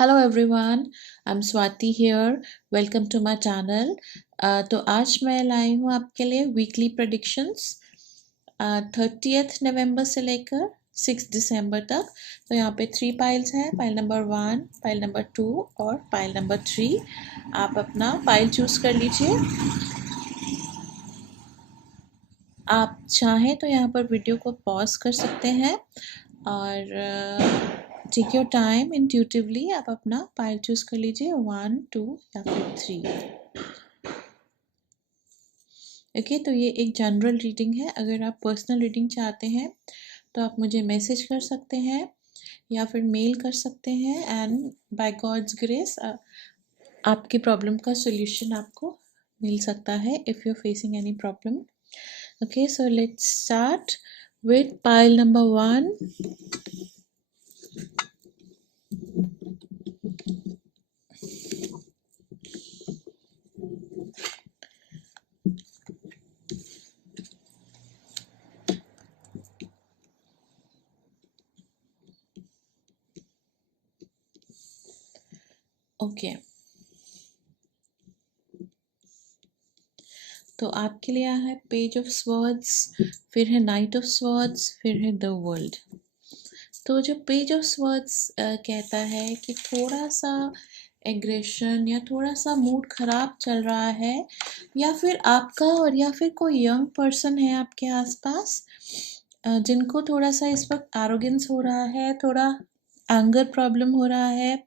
Hello everyone, I am Swati here. Welcome to my channel. तो आज मैं लाई हूँ आपके लिए वीकली प्रेडिक्शंस 30th नवंबर से लेकर 6 दिसंबर तक। तो यहाँ पे 3 पाइल्स हैं, पाइल नंबर 1, पाइल नंबर 2 और पाइल नंबर 3। आप अपना पाइल चूज कर लीजिए। आप चाहें तो यहाँ पर वीडियो को पॉज कर सकते हैं और टेक योर टाइम इंट्यूटिवली आप अपना पाइल चूज कर लीजिए, 1, 2 या फिर 3। ओके, तो ये एक जनरल रीडिंग है। अगर आप पर्सनल रीडिंग चाहते हैं तो आप मुझे मैसेज कर सकते हैं या फिर मेल कर सकते हैं, एंड बाय गॉड्स ग्रेस आपकी प्रॉब्लम का सोल्यूशन आपको मिल सकता है if you are facing any problem. Okay, so let's start with pile number 1। Okay, तो आपके लिए है पेज ऑफ स्वॉर्ड्स, फिर है नाइट ऑफ स्वॉर्ड्स, फिर है द वर्ल्ड। तो जो पेज ऑफ स्वॉर्ड्स कहता है कि थोड़ा सा एग्रेशन या थोड़ा सा मूड ख़राब चल रहा है, या फिर आपका और या फिर कोई यंग पर्सन है आपके आसपास जिनको थोड़ा सा इस वक्त एरोगेंस हो रहा है, थोड़ा एंगर प्रॉब्लम हो रहा है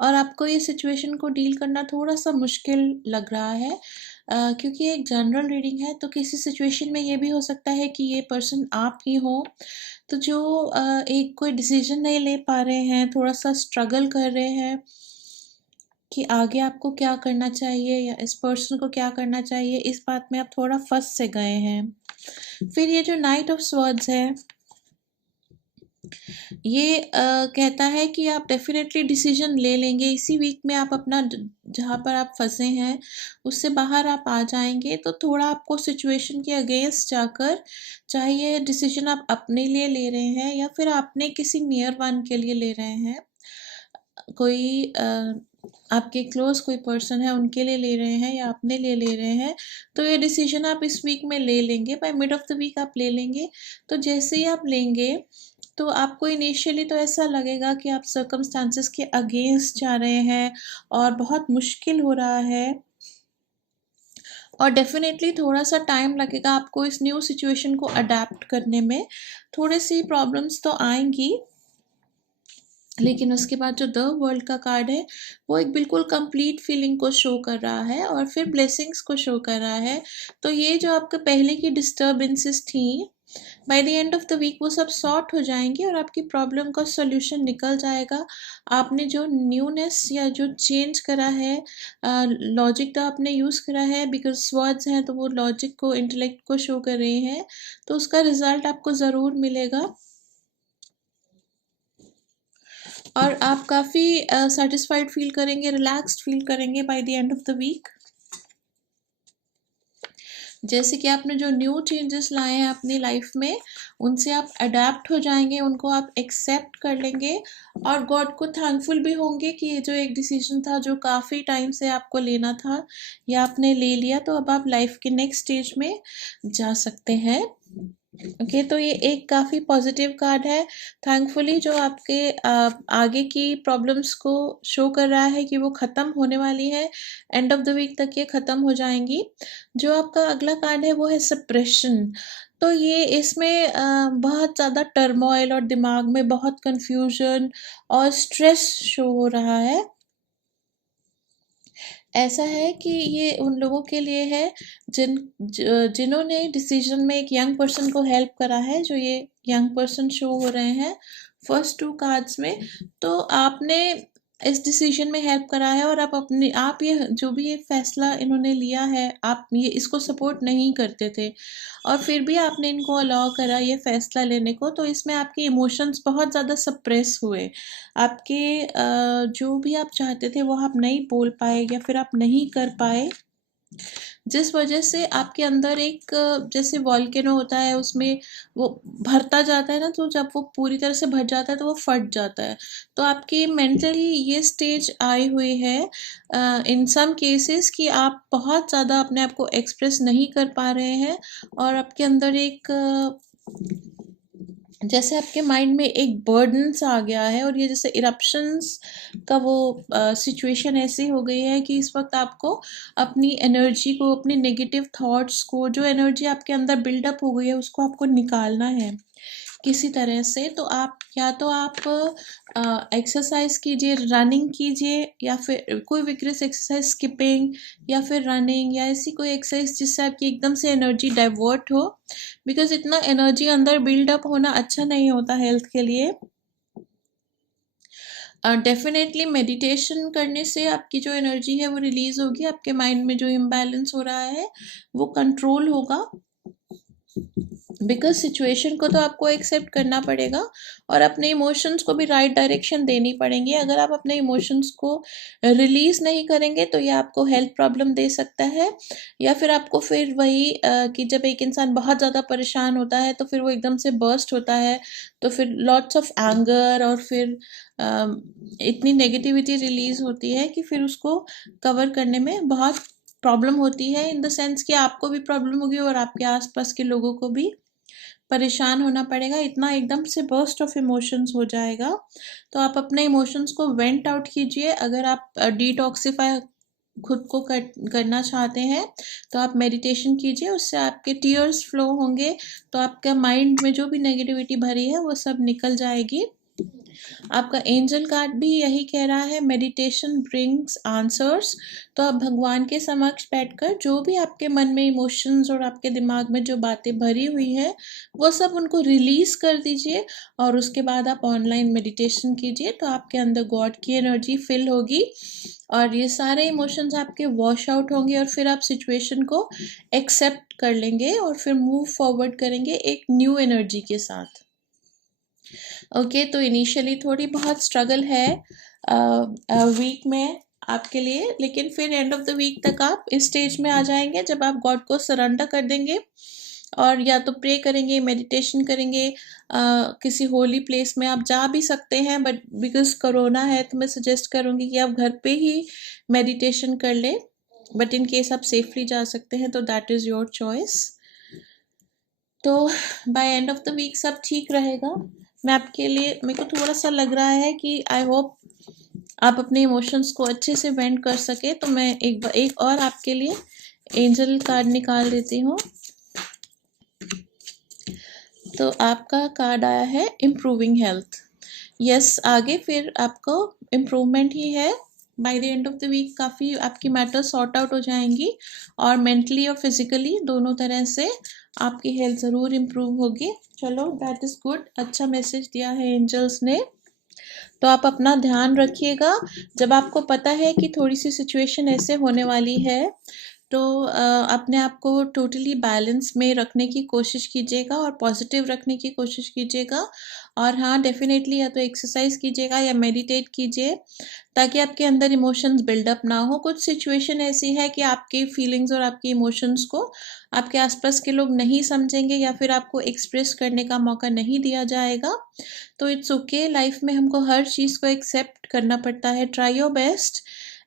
और आपको ये सिचुएशन को डील करना थोड़ा सा मुश्किल लग रहा है। क्योंकि एक जनरल रीडिंग है, तो किसी सिचुएशन में ये भी हो सकता है कि ये पर्सन आप ही हो, तो जो एक कोई डिसीजन नहीं ले पा रहे हैं, थोड़ा सा स्ट्रगल कर रहे हैं कि आगे आपको क्या करना चाहिए या इस पर्सन को क्या करना चाहिए, इस बात में आप थोड़ा फंस से गए हैं। फिर ये जो नाइट ऑफ स्वॉर्ड्स है, ये कहता है कि आप डेफिनेटली डिसीजन ले लेंगे इसी वीक में। आप अपना जहाँ पर आप फंसे हैं उससे बाहर आप आ जाएंगे। तो थोड़ा आपको सिचुएशन के अगेंस्ट जाकर, चाहे ये डिसीजन आप अपने लिए ले रहे हैं या फिर आपने किसी नियर वन के लिए ले रहे हैं, कोई आपके क्लोज कोई पर्सन है उनके लिए ले रहे हैं या अपने लिए ले रहे हैं, तो ये डिसीजन आप इस वीक में ले लेंगे। By mid of the week आप ले लेंगे। तो जैसे ही आप लेंगे तो आपको इनिशियली तो ऐसा लगेगा कि आप सर्कमस्टांसेस के अगेंस्ट जा रहे हैं और बहुत मुश्किल हो रहा है, और डेफिनेटली थोड़ा सा टाइम लगेगा आपको इस न्यू सिचुएशन को अडेप्ट करने में। थोड़ी सी प्रॉब्लम्स तो आएंगी, लेकिन उसके बाद जो द वर्ल्ड का कार्ड है वो एक बिल्कुल कंप्लीट फीलिंग को शो कर रहा है और फिर ब्लेसिंग्स को शो कर रहा है। तो ये जो आपके पहले की डिस्टर्बेंसेस थी, by the end of the week वो सब सॉर्ट हो जाएंगी और आपकी प्रॉब्लम का सॉल्यूशन निकल जाएगा। आपने जो न्यूनेस या जो चेंज करा है, लॉजिक तो आपने यूज़ करा है, बिकॉज स्वर्ड्स हैं तो वो लॉजिक को, इंटेलेक्ट को शो कर रहे हैं, तो उसका रिजल्ट आपको ज़रूर मिलेगा और आप काफ़ी सेटिस्फाइड फील करेंगे, रिलैक्स्ड फील करेंगे by the end of the week. जैसे कि आपने जो न्यू चेंजेस लाए हैं अपनी लाइफ में, उनसे आप अडेप्ट हो जाएंगे, उनको आप एक्सेप्ट कर लेंगे और गॉड को थैंकफुल भी होंगे कि ये जो एक डिसीजन था जो काफ़ी टाइम से आपको लेना था, या आपने ले लिया, तो अब आप लाइफ के नेक्स्ट स्टेज में जा सकते हैं। ओके, तो ये एक काफ़ी पॉजिटिव कार्ड है। थैंकफुली जो आपके आगे की प्रॉब्लम्स को शो कर रहा है कि वो ख़त्म होने वाली है, एंड ऑफ द वीक तक ये ख़त्म हो जाएंगी। जो आपका अगला कार्ड है वो है सप्रेशन। तो ये इसमें बहुत ज़्यादा टर्मोइल और दिमाग में बहुत कन्फ्यूजन और स्ट्रेस शो हो रहा है। ऐसा है कि ये उन लोगों के लिए है जिन्होंने डिसीजन में एक यंग पर्सन को हेल्प करा है, जो ये यंग पर्सन शो हो रहे हैं फर्स्ट 2 कार्ड्स में। तो आपने इस डिसीजन में हेल्प करा है और आप ये जो भी ये फैसला इन्होंने लिया है, आप ये इसको सपोर्ट नहीं करते थे और फिर भी आपने इनको अलाउ करा ये फैसला लेने को। तो इसमें आपके इमोशंस बहुत ज़्यादा सप्रेस हुए। आपके जो भी आप चाहते थे वो आप नहीं बोल पाए या फिर आप नहीं कर पाए। जिस वजह से आपके अंदर एक जैसे वॉल्केनो होता है, उसमें वो भरता जाता है ना, तो जब वो पूरी तरह से भर जाता है तो वो फट जाता है। तो आपकी मेंटली ये स्टेज आई हुई है इन सम केसेस कि आप बहुत ज़्यादा अपने आप को एक्सप्रेस नहीं कर पा रहे हैं, और आपके अंदर एक जैसे आपके माइंड में एक बर्डन सा आ गया है, और ये जैसे इरप्शंस का वो सिचुएशन ऐसी हो गई है कि इस वक्त आपको अपनी एनर्जी को, अपने नेगेटिव थॉट्स को, जो एनर्जी आपके अंदर बिल्डअप हो गई है, उसको आपको निकालना है किसी तरह से। तो आप या तो आप एक्सरसाइज कीजिए, रनिंग कीजिए, या फिर कोई विग्रेस एक्सरसाइज, स्किपिंग या फिर रनिंग, या ऐसी कोई एक्सरसाइज जिससे आपकी एकदम से एनर्जी डाइवर्ट हो, बिकॉज इतना एनर्जी अंदर बिल्डअप होना अच्छा नहीं होता हेल्थ के लिए। डेफिनेटली मेडिटेशन करने से आपकी जो एनर्जी है वो रिलीज होगी, आपके माइंड में जो इम्बैलेंस हो रहा है वो कंट्रोल होगा, बिकॉज सिचुएशन को तो आपको एक्सेप्ट करना पड़ेगा और अपने इमोशंस को भी राइट डायरेक्शन देनी पड़ेंगी। अगर आप अपने इमोशंस को रिलीज नहीं करेंगे तो ये आपको हेल्थ प्रॉब्लम दे सकता है, या फिर आपको फिर वही कि जब एक इंसान बहुत ज़्यादा परेशान होता है तो फिर वो एकदम से बर्स्ट होता है, तो फिर लॉट्स ऑफ एंगर और फिर इतनी नेगेटिविटी रिलीज होती है कि फिर उसको कवर करने में बहुत प्रॉब्लम होती है, इन द सेंस कि आपको भी प्रॉब्लम होगी और आपके आसपास के लोगों को भी परेशान होना पड़ेगा, इतना एकदम से बर्स्ट ऑफ इमोशंस हो जाएगा। तो आप अपने इमोशंस को वेंट आउट कीजिए। अगर आप डिटॉक्सिफाई खुद को करना चाहते हैं तो आप मेडिटेशन कीजिए, उससे आपके टीयर्स फ्लो होंगे, तो आपका माइंड में जो भी नेगेटिविटी भरी है वो सब निकल जाएगी। आपका एंजल कार्ड भी यही कह रहा है, मेडिटेशन ब्रिंग्स आंसर्स। तो आप भगवान के समक्ष बैठकर जो भी आपके मन में इमोशंस और आपके दिमाग में जो बातें भरी हुई है वो सब उनको रिलीज कर दीजिए, और उसके बाद आप ऑनलाइन मेडिटेशन कीजिए, तो आपके अंदर गॉड की एनर्जी फिल होगी और ये सारे इमोशंस आपके वॉश आउट होंगे, और फिर आप सिचुएशन को एक्सेप्ट कर लेंगे और फिर मूव फॉरवर्ड करेंगे एक न्यू एनर्जी के साथ। ओके, तो इनिशियली थोड़ी बहुत स्ट्रगल है वीक में आपके लिए, लेकिन फिर एंड ऑफ द वीक तक आप इस स्टेज में आ जाएंगे जब आप गॉड को सरेंडर कर देंगे, और या तो प्रे करेंगे, मेडिटेशन करेंगे, किसी होली प्लेस में आप जा भी सकते हैं, बट बिकॉज कोरोना है तो मैं सजेस्ट करूँगी कि आप घर पे ही मेडिटेशन कर लें, बट इन केस आप सेफली जा सकते हैं तो दैट इज़ योर चॉइस। तो by end of the week सब ठीक रहेगा। मैं आपके लिए, मेरे को थोड़ा सा लग रहा है कि आई होप आप अपने इमोशंस को अच्छे से वेंट कर सके, तो मैं एक और आपके लिए एंजल कार्ड निकाल देती हूँ। तो आपका कार्ड आया है इम्प्रूविंग हेल्थ। यस, आगे फिर आपको इम्प्रूवमेंट ही है। By the end of the week काफ़ी आपकी मैटर सॉर्ट आउट हो जाएंगी, और मेंटली और फिजिकली दोनों तरह से आपकी हेल्थ ज़रूर इम्प्रूव होगी। चलो, दैट इज़ गुड, अच्छा मैसेज दिया है एंजल्स ने। तो आप अपना ध्यान रखिएगा। जब आपको पता है कि थोड़ी सी सिचुएशन ऐसे होने वाली है तो अपने आप को टोटली बैलेंस में रखने की कोशिश कीजिएगा और पॉजिटिव रखने की कोशिश कीजिएगा। और हाँ, डेफिनेटली या तो एक्सरसाइज कीजिएगा या मेडिटेट कीजिए, ताकि आपके अंदर इमोशंस बिल्डअप ना हो। कुछ सिचुएशन ऐसी है कि आपकी फीलिंग्स और आपकी इमोशंस को आपके आसपास के लोग नहीं समझेंगे, या फिर आपको एक्सप्रेस करने का मौका नहीं दिया जाएगा। तो इट्स ओके, लाइफ में हमको हर चीज़ को एक्सेप्ट करना पड़ता है। Try your best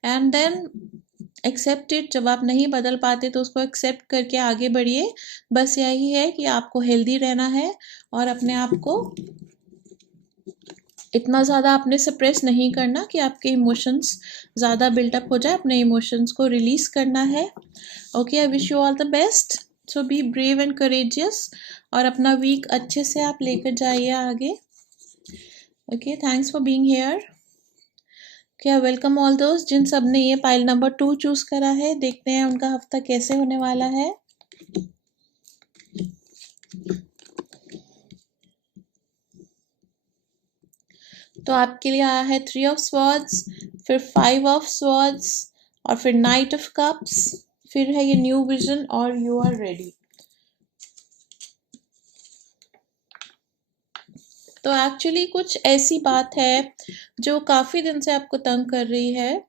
and then accept it. जब आप नहीं बदल पाते तो उसको एक्सेप्ट करके आगे बढ़िए। बस यही है कि आपको हेल्दी रहना है, और अपने आप को इतना ज़्यादा आपने सप्रेस नहीं करना कि आपके इमोशंस ज़्यादा बिल्डअप हो जाए। अपने इमोशंस को रिलीज करना है। Okay, I wish you all the best. So be brave and courageous, और अपना वीक अच्छे से आप लेकर जाइए आगे। Okay, thanks for being here. क्या वेलकम ऑल दोस्त जिन सब ने ये पाइल नंबर 2 चूज करा है। देखते हैं उनका हफ्ता कैसे होने वाला है। तो आपके लिए आया है 3 ऑफ स्वॉर्ड्स, फिर 5 ऑफ स्वॉर्ड्स, और फिर नाइट ऑफ कप्स, फिर है ये न्यू विजन और यू आर रेडी। तो एक्चुअली कुछ ऐसी बात है जो काफ़ी दिन से आपको तंग कर रही है।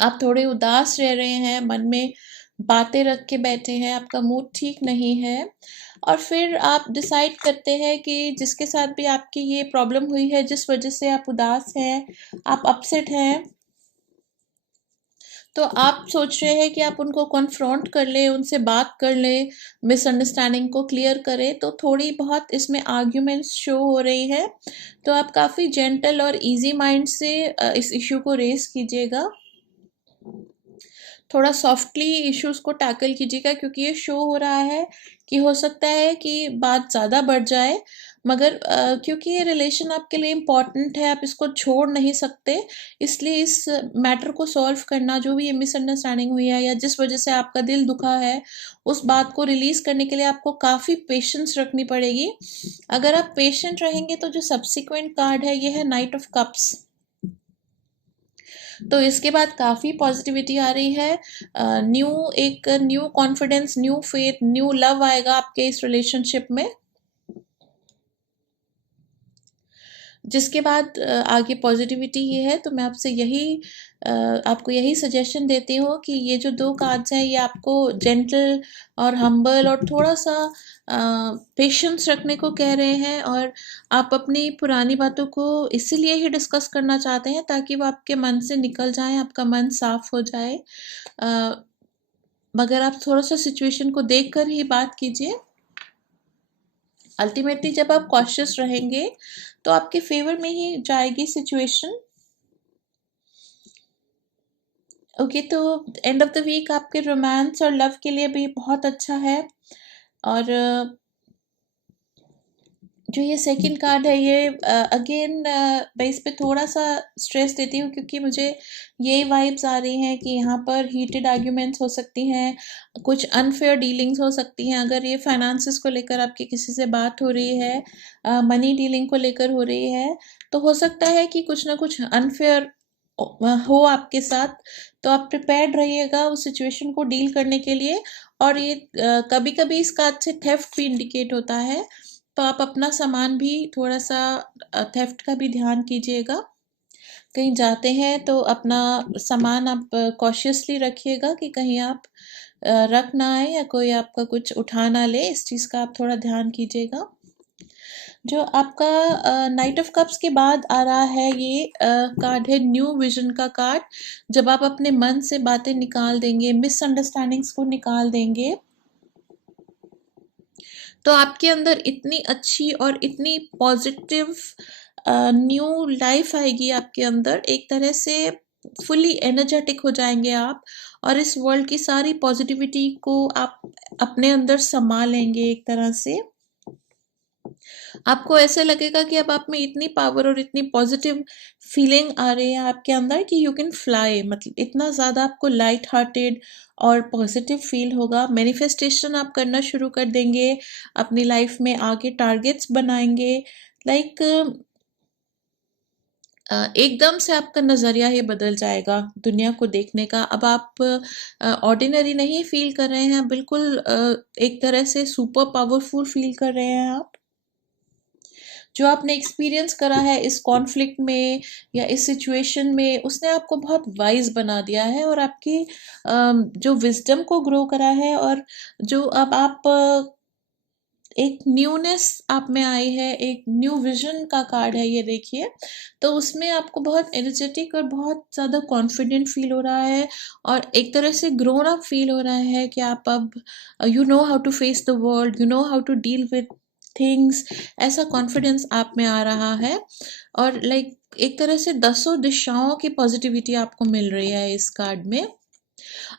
आप थोड़े उदास रह रहे हैं, मन में बातें रख के बैठे हैं, आपका मूड ठीक नहीं है, और फिर आप डिसाइड करते हैं कि जिसके साथ भी आपकी ये प्रॉब्लम हुई है, जिस वजह से आप उदास हैं, आप अपसेट हैं, तो आप सोच रहे हैं कि आप उनको कॉन्फ्रॉन्ट कर लें, उनसे बात कर लें, मिसअंडरस्टैंडिंग को क्लियर करें। तो थोड़ी बहुत इसमें आर्ग्यूमेंट्स शो हो रही है, तो आप काफ़ी जेंटल और इजी माइंड से इस इशू को रेस कीजिएगा। थोड़ा सॉफ्टली इश्यूज को टैकल कीजिएगा, क्योंकि ये शो हो रहा है कि हो सकता है कि बात ज़्यादा बढ़ जाए, मगर क्योंकि ये रिलेशन आपके लिए इम्पॉर्टेंट है, आप इसको छोड़ नहीं सकते, इसलिए इस मैटर को सॉल्व करना, जो भी ये मिसअंडरस्टैंडिंग हुई है या जिस वजह से आपका दिल दुखा है, उस बात को रिलीज करने के लिए आपको काफ़ी पेशेंस रखनी पड़ेगी। अगर आप पेशेंट रहेंगे तो जो सब्सिक्वेंट कार्ड है ये है नाइट ऑफ कप्स। तो इसके बाद काफ़ी पॉजिटिविटी आ रही है, एक new confidence, new faith, new love आएगा आपके इस रिलेशनशिप में। जिसके बाद आगे पॉजिटिविटी ये है, तो मैं आपको यही सजेशन देती हूँ कि ये जो 2 कार्ड्स हैं ये आपको जेंटल और हम्बल और थोड़ा-सा पेशेंस रखने को कह रहे हैं, और आप अपनी पुरानी बातों को इसीलिए ही डिस्कस करना चाहते हैं ताकि वो आपके मन से निकल जाएँ, आपका मन साफ हो जाए। मगर आप थोड़ा-सा सिचुएशन को देखकर ही बात कीजिए। अल्टीमेटली जब आप कॉशियस रहेंगे तो आपके फेवर में ही जाएगी सिचुएशन। ओके, तो एंड ऑफ द वीक आपके रोमांस और लव के लिए भी बहुत अच्छा है। और जो ये सेकंड कार्ड है ये अगेन मैं इस पे थोड़ा सा स्ट्रेस देती हूँ, क्योंकि मुझे ये वाइब्स आ रही हैं कि यहाँ पर हीटेड आर्ग्यूमेंट्स हो सकती हैं, कुछ अनफेयर डीलिंग्स हो सकती हैं। अगर ये फाइनेंसेस को लेकर आपकी किसी से बात हो रही है, मनी डीलिंग को लेकर हो रही है, तो हो सकता है कि कुछ ना कुछ अनफेयर हो आपके साथ। तो आप प्रिपेयर्ड रहिएगा उस सिचुएशन को डील करने के लिए। और ये कभी कभी इस कार्ड से थेफ्ट भी इंडिकेट होता है, तो आप अपना सामान भी थोड़ा-सा थेफ्ट का भी ध्यान कीजिएगा। कहीं जाते हैं तो अपना सामान आप कॉशियसली रखिएगा कि कहीं आप रख ना आए या कोई आपका कुछ उठा ना ले, इस चीज़ का आप थोड़ा ध्यान कीजिएगा। जो आपका नाइट ऑफ कप्स के बाद आ रहा है ये कार्ड है न्यू विज़न का कार्ड। जब आप अपने मन से बातें निकाल देंगे, मिसअंडरस्टैंडिंग्स को निकाल देंगे, तो आपके अंदर इतनी अच्छी और इतनी पॉजिटिव न्यू लाइफ आएगी आपके अंदर, एक तरह से फुली एनर्जेटिक हो जाएंगे आप, और इस वर्ल्ड की सारी पॉजिटिविटी को आप अपने अंदर समा लेंगे एक तरह से। आपको ऐसे लगेगा कि अब आप में इतनी पावर और इतनी पॉजिटिव फीलिंग आ रही है आपके अंदर कि यू कैन फ्लाई, मतलब इतना ज़्यादा आपको लाइट हार्टेड और पॉजिटिव फील होगा। मैनिफेस्टेशन आप करना शुरू कर देंगे, अपनी लाइफ में आगे टारगेट्स बनाएंगे। लाइक एकदम से आपका नज़रिया ही बदल जाएगा दुनिया को देखने का। अब आप ऑर्डिनरी नहीं फील कर रहे हैं, बिल्कुल एक तरह से सुपर पावरफुल फील कर रहे हैं आप। जो आपने एक्सपीरियंस करा है इस कॉन्फ्लिक्ट में या इस सिचुएशन में, उसने आपको बहुत वाइज बना दिया है, और आपकी जो विजडम को ग्रो करा है, और जो अब आप एक न्यूनेस आप में आई है, एक न्यू विजन का कार्ड है ये, देखिए। तो उसमें आपको बहुत एनर्जेटिक और बहुत ज़्यादा कॉन्फिडेंट फील हो रहा है, और एक तरह से ग्रोन अप फील हो रहा है कि आप अब you know how to face the world, you know how to deal with things. ऐसा कॉन्फिडेंस आप में आ रहा है, और लाइक एक तरह से 10 दिशाओं की पॉजिटिविटी आपको मिल रही है इस कार्ड में।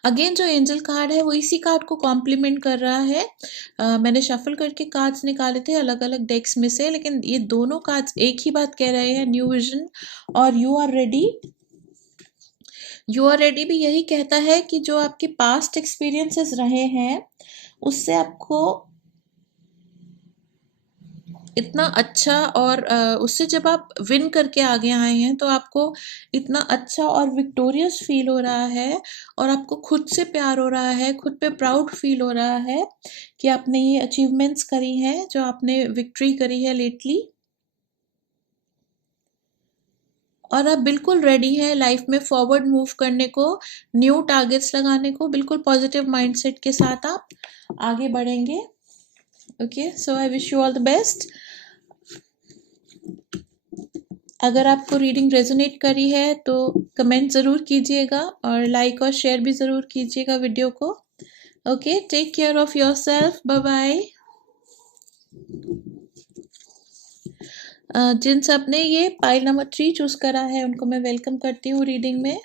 अगेन जो एंजल कार्ड है वो इसी कार्ड को कॉम्प्लीमेंट कर रहा है। मैंने शफल करके कार्ड्स निकाले थे अलग अलग डेक्स में से, लेकिन ये दोनों कार्ड्स एक ही बात कह रहे हैं, न्यू विजन और you are ready. You are ready भी यही कहता है कि जो आपके पास्ट एक्सपीरियंसेस रहे हैं उससे आपको इतना अच्छा, और उससे जब आप विन करके आगे आए हैं तो आपको इतना अच्छा और विक्टोरियस फील हो रहा है, और आपको खुद से प्यार हो रहा है, खुद पे प्राउड फील हो रहा है कि आपने ये अचीवमेंट्स करी हैं, जो आपने विक्ट्री करी है लेटली। और आप बिल्कुल रेडी हैं लाइफ में फॉरवर्ड मूव करने को, न्यू टारगेट्स लगाने को। बिल्कुल पॉजिटिव माइंडसेट के साथ आप आगे बढ़ेंगे। Okay, so I wish you all the best. अगर आपको रीडिंग रेजोनेट करी है तो कमेंट ज़रूर कीजिएगा और लाइक और शेयर भी ज़रूर कीजिएगा वीडियो को। Okay, take care of yourself, bye bye. जिन सब ने ये पाइल नंबर 3 चूज़ करा है उनको मैं वेलकम करती हूँ रीडिंग में।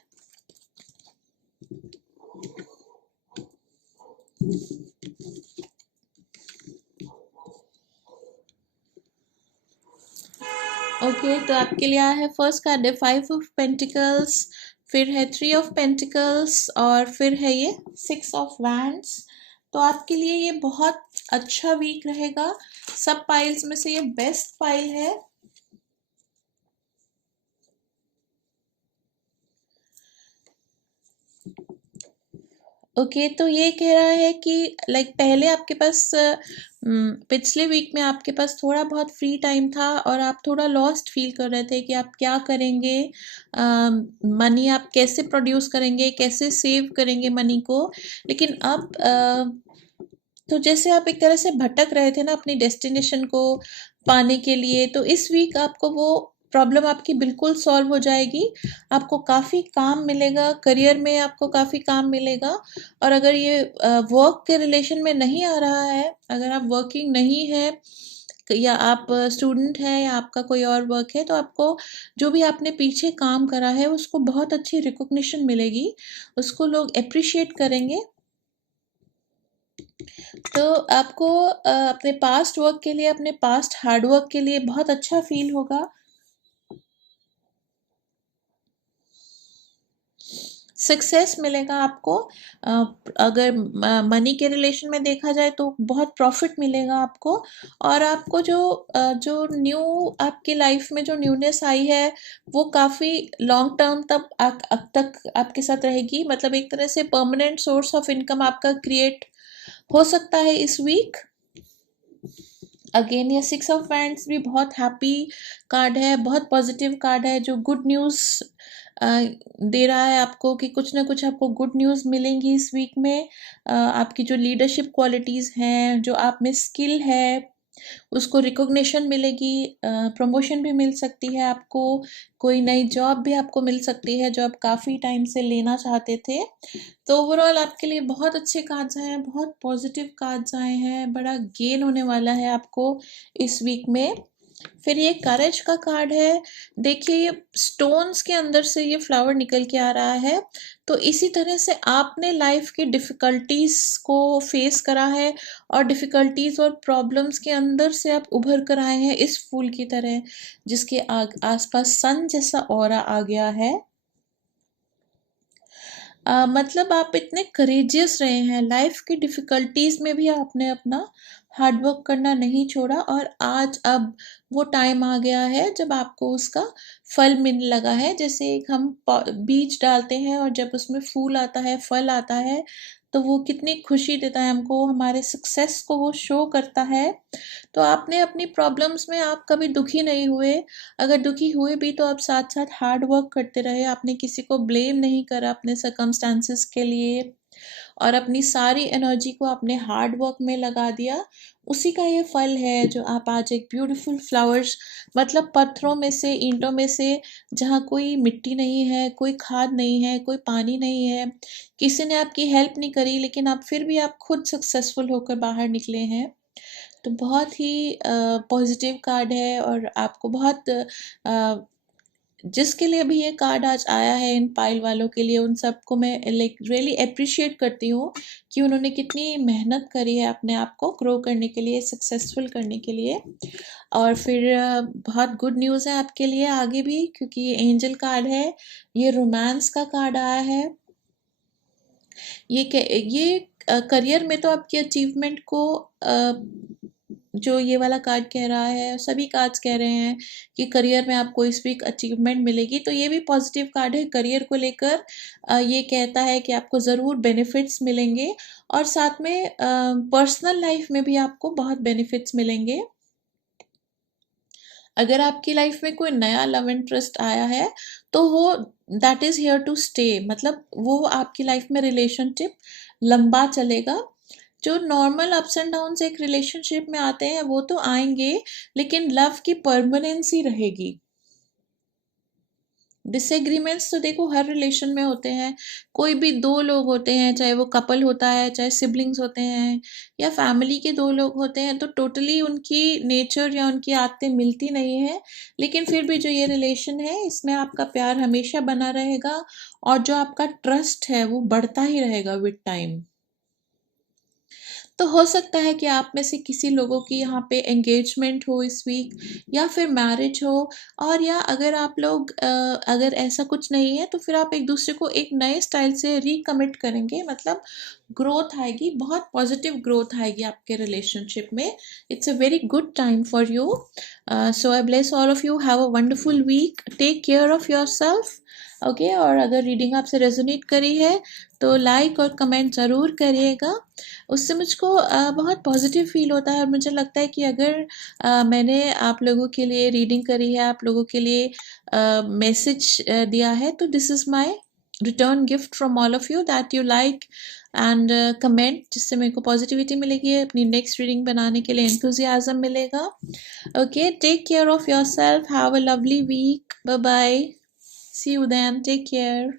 ओके, तो आपके लिए आया है फर्स्ट कार्ड है 5 ऑफ पेंटिकल्स, फिर है 3 ऑफ पेंटिकल्स और फिर है ये 6 ऑफ वैंड्स। तो आपके लिए ये बहुत अच्छा वीक रहेगा। सब पाइल्स में से ये बेस्ट पाइल है। ओके, तो ये कह रहा है कि लाइक पहले आपके पास पिछले वीक में आपके पास थोड़ा बहुत फ्री टाइम था और आप थोड़ा लॉस्ट फील कर रहे थे कि आप क्या करेंगे, मनी आप कैसे प्रोड्यूस करेंगे, कैसे सेव करेंगे मनी को। लेकिन अब तो जैसे आप एक तरह से भटक रहे थे ना अपनी डेस्टिनेशन को पाने के लिए, तो इस वीक आपको वो प्रॉब्लम आपकी बिल्कुल सॉल्व हो जाएगी। आपको काफ़ी काम मिलेगा, करियर में आपको काफ़ी काम मिलेगा। और अगर ये वर्क के रिलेशन में नहीं आ रहा है, अगर आप वर्किंग नहीं है या आप स्टूडेंट हैं या आपका कोई और वर्क है, तो आपको जो भी आपने पीछे काम करा है उसको बहुत अच्छी रिकॉग्निशन मिलेगी, उसको लोग एप्रिशिएट करेंगे। तो आपको अपने पास्ट वर्क के लिए, अपने पास्ट हार्ड वर्क के लिए बहुत अच्छा फील होगा। सक्सेस मिलेगा आपको। अगर मनी के रिलेशन में देखा जाए तो बहुत प्रॉफिट मिलेगा आपको। और आपको जो न्यू आपकी लाइफ में जो न्यूनेस आई है वो काफ़ी लॉन्ग टर्म तक आपके साथ रहेगी। मतलब एक तरह से परमानेंट सोर्स ऑफ इनकम आपका क्रिएट हो सकता है इस वीक। अगेन ये 6 ऑफ वैंड्स भी बहुत हैप्पी कार्ड है, बहुत पॉजिटिव कार्ड है, जो गुड न्यूज़ दे रहा है आपको कि कुछ ना कुछ आपको गुड न्यूज़ मिलेंगी इस वीक में। आपकी जो लीडरशिप क्वालिटीज़ हैं, जो आप में स्किल है, उसको रिकॉग्निशन मिलेगी। प्रमोशन भी मिल सकती है आपको, कोई नई जॉब भी आपको मिल सकती है जो आप काफ़ी टाइम से लेना चाहते थे। तो ओवरऑल आपके लिए बहुत अच्छे कार्ड्स हैं, बहुत पॉजिटिव कार्ड्स आए हैं, बड़ा गेन होने वाला है आपको इस वीक में। फिर ये करेज का कार्ड है। देखिए ये स्टोन्स के अंदर से ये फ्लावर निकल के आ रहा है। तो इसी तरह से आपने लाइफ की डिफ़िकल्टीज़ को फेस करा है और डिफ़िकल्टीज़ और प्रॉब्लम्स के अंदर से आप उभर कर आए हैं इस फूल की तरह, जिसके आसपास सन जैसा ऑरा आ गया है। मतलब आप इतने करेजियस रहे हैं, लाइफ की डिफ़िकल्टीज़ में भी आपने अपना हार्ड वर्क करना नहीं छोड़ा और आज अब वो टाइम आ गया है जब आपको उसका फल मिलने लगा है। जैसे एक हम बीज डालते हैं और जब उसमें फूल आता है, फल आता है, तो वो कितनी खुशी देता है हमको, हमारे सक्सेस को वो शो करता है। तो आपने अपनी प्रॉब्लम्स में आप कभी दुखी नहीं हुए। अगर दुखी हुए भी तो आप साथ-साथ हार्ड वर्क करते रहे, आपने किसी को ब्लेम नहीं करा अपने सर्कमस्टेंसेस के लिए और अपनी सारी एनर्जी को आपने हार्ड वर्क में लगा दिया। उसी का ये फल है जो आप आज एक ब्यूटीफुल फ्लावर्स, मतलब पत्थरों में से, ईंटों में से, जहाँ कोई मिट्टी नहीं है, कोई खाद नहीं है, कोई पानी नहीं है, किसी ने आपकी हेल्प नहीं करी, लेकिन आप फिर भी आप खुद सक्सेसफुल होकर बाहर निकले हैं। तो बहुत ही पॉजिटिव कार्ड है और आपको बहुत जिसके लिए भी ये कार्ड आज आया है, इन पाइल वालों के लिए, उन सबको मैं लाइक रियली एप्रिशिएट करती हूँ कि उन्होंने कितनी मेहनत करी है अपने आप को ग्रो करने के लिए, सक्सेसफुल करने के लिए। और फिर बहुत गुड न्यूज़ है आपके लिए आगे भी, क्योंकि ये एंजल कार्ड है, ये रोमांस का कार्ड आया है। ये करियर में तो आपकी अचीवमेंट को जो ये वाला कार्ड कह रहा है, सभी कार्ड्स कह रहे हैं कि करियर में आपको इस वीक अचीवमेंट मिलेगी। तो ये भी पॉजिटिव कार्ड है करियर को लेकर। ये कहता है कि आपको ज़रूर बेनिफिट्स मिलेंगे और साथ में पर्सनल लाइफ में भी आपको बहुत बेनिफिट्स मिलेंगे। अगर आपकी लाइफ में कोई नया लव इंटरेस्ट आया है तो वो that is here to stay, मतलब वो आपकी लाइफ में रिलेशनशिप लंबा चलेगा। जो नॉर्मल अप्स एंड डाउन्स एक रिलेशनशिप में आते हैं वो तो आएंगे, लेकिन लव की परमानेंसी रहेगी। डिसएग्रीमेंट्स तो देखो हर रिलेशन में होते हैं। कोई भी दो लोग होते हैं, चाहे वो कपल होता है, चाहे सिबलिंग्स होते हैं, या फैमिली के दो लोग होते हैं, तो टोटली उनकी नेचर या उनकी आदतें मिलती नहीं है। लेकिन फिर भी जो ये रिलेशन है इसमें आपका प्यार हमेशा बना रहेगा, और जो आपका ट्रस्ट है वो बढ़ता ही रहेगा विद टाइम। तो हो सकता है कि आप में से किसी लोगों की यहाँ पे एंगेजमेंट हो इस वीक, या फिर मैरिज हो, और या अगर आप लोग अगर ऐसा कुछ नहीं है तो फिर आप एक दूसरे को एक नए स्टाइल से रिकमिट करेंगे, मतलब ग्रोथ आएगी, बहुत पॉजिटिव ग्रोथ आएगी आपके रिलेशनशिप में। It's a very good time for you. So I bless all of you, have a wonderful week, take care of yourself. Okay, और अगर रीडिंग आपसे रेजोनेट करी है तो लाइक और कमेंट ज़रूर करिएगा। उससे मुझको बहुत पॉजिटिव फील होता है, और मुझे लगता है कि अगर मैंने आप लोगों के लिए रीडिंग करी है, आप लोगों के लिए मैसेज दिया है, तो this is my return gift from all of you, that you like and comment, जिससे मेरे को पॉजिटिविटी मिलेगी, अपनी नेक्स्ट रीडिंग बनाने के लिए एंथुजियाज्म मिलेगा। Okay, take care of yourself, have a lovely week, bye bye, see you then, take care.